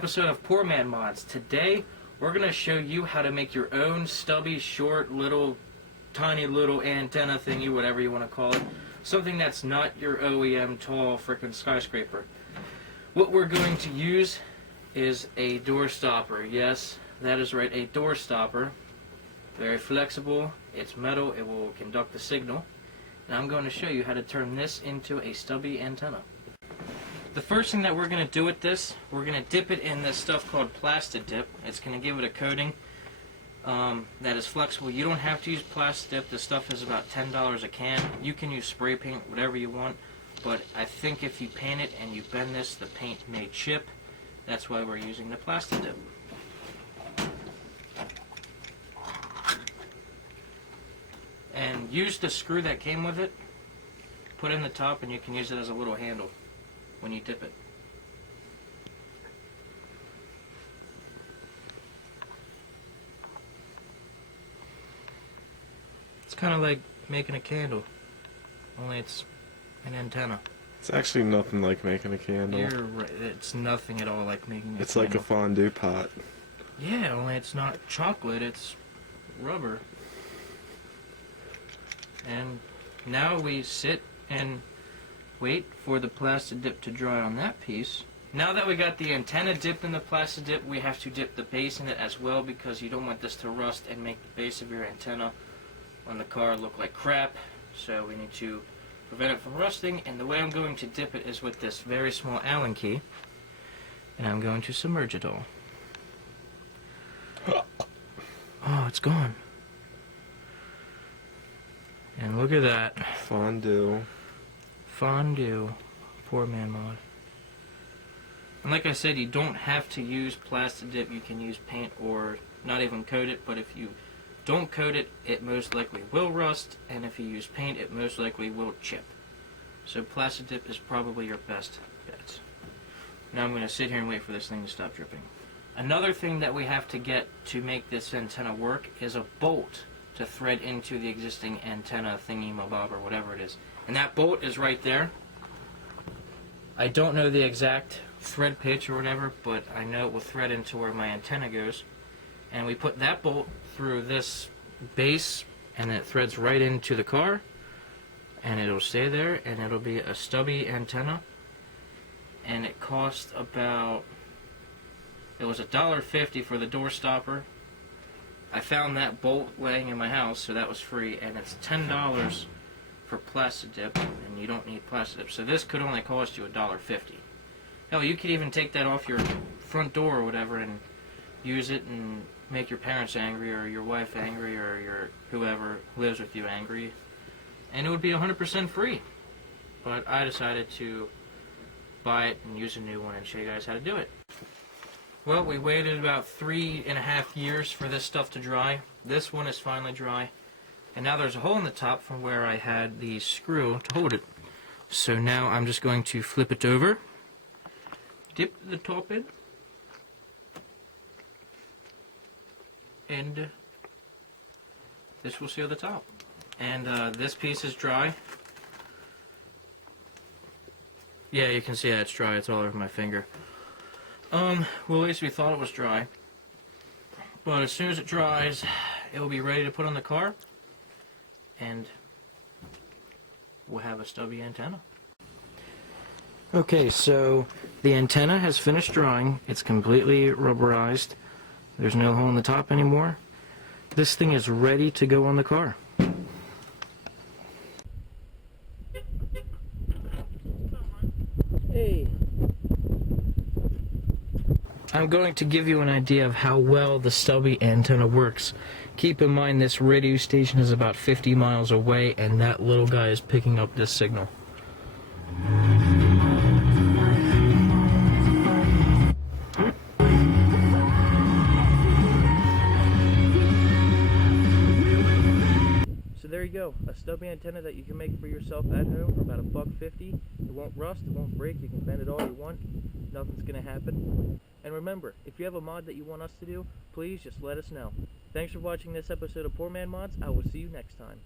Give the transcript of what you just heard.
episode of Poor Man Mods. Today, we're going to show you how to make your own stubby, short, little, tiny little antenna thingy, whatever you want to call it. Something that's not your OEM tall frickin' skyscraper. What we're going to use is a door stopper. Yes, that is right, a door stopper. Very flexible, it's metal, it will conduct the signal. And I'm going to show you how to turn this into a stubby antenna. The first thing that we're going to do with this, we're going to dip it in this stuff called PlastiDip. It's going to give it a coating that is flexible. You don't have to use PlastiDip. This stuff is about $10 a can. You can use spray paint, whatever you want. But I think if you paint it and you bend this, the paint may chip. That's why we're using the PlastiDip. And use the screw that came with it. Put it in the top and you can use it as a little handle when you dip it. It's kind of like making a candle, only it's an antenna. It's actually nothing like making a candle. You're right. It's nothing at all like making a It's candle. like a fondue pot. Yeah, only it's not chocolate, it's rubber. And now we sit and wait for the PlastiDip to dry on that piece. Now that we got the antenna dipped in the PlastiDip, we have to dip the base in it as well because you don't want this to rust and make the base of your antenna on the car look like crap. So we need to prevent it from rusting, and the way I'm going to dip it is with this very small Allen key, and I'm going to submerge it all. Oh, it's gone. And look at that. Fondue. Fondue. Poor man mod. And like I said, you don't have to use PlastiDip. You can use paint or not even coat it, but if you don't coat it, it most likely will rust, and if you use paint, it most likely will chip. So PlastiDip is probably your best bet. Now I'm going to sit here and wait for this thing to stop dripping. Another thing that we have to get to make this antenna work is a bolt to thread into the existing antenna thingy-mabob or whatever it is. And that bolt is right there. I don't know the exact thread pitch or whatever, but I know it will thread into where my antenna goes. And we put that bolt through this base, and it threads right into the car, and it'll stay there, and it'll be a stubby antenna. And it cost about, it was $1.50 for the door stopper. I found that bolt laying in my house, so that was free, and it's $10 for PlastiDip, and you don't need PlastiDip. So this could only cost you $1.50. Hell, you could even take that off your front door or whatever and use it and make your parents angry, or your wife angry, or your whoever lives with you angry, and it would be 100% free. But I decided to buy it and use a new one and show you guys how to do it. Well, we waited about 3.5 years for this stuff to dry. This one is finally dry, and now there's a hole in the top from where I had the screw to hold it. So now I'm just going to flip it over, dip the top in, and this will seal the top. And this piece is dry. Yeah, you can see that it's dry. It's all over my finger. Well, at least we thought it was dry. But as soon as it dries, it will be ready to put on the car, and we'll have a stubby antenna. Okay, so the antenna has finished drying. It's completely rubberized. There's no hole in the top anymore. This thing is ready to go on the car. Hey. I'm going to give you an idea of how well the stubby antenna works. Keep in mind this radio station is about 50 miles away, and that little guy is picking up this signal. There you go, a stubby antenna that you can make for yourself at home for about $1.50. It won't rust, it won't break, you can bend it all you want, nothing's going to happen. And remember, if you have a mod that you want us to do, please just let us know. Thanks for watching this episode of Poor Man Mods. I will see you next time.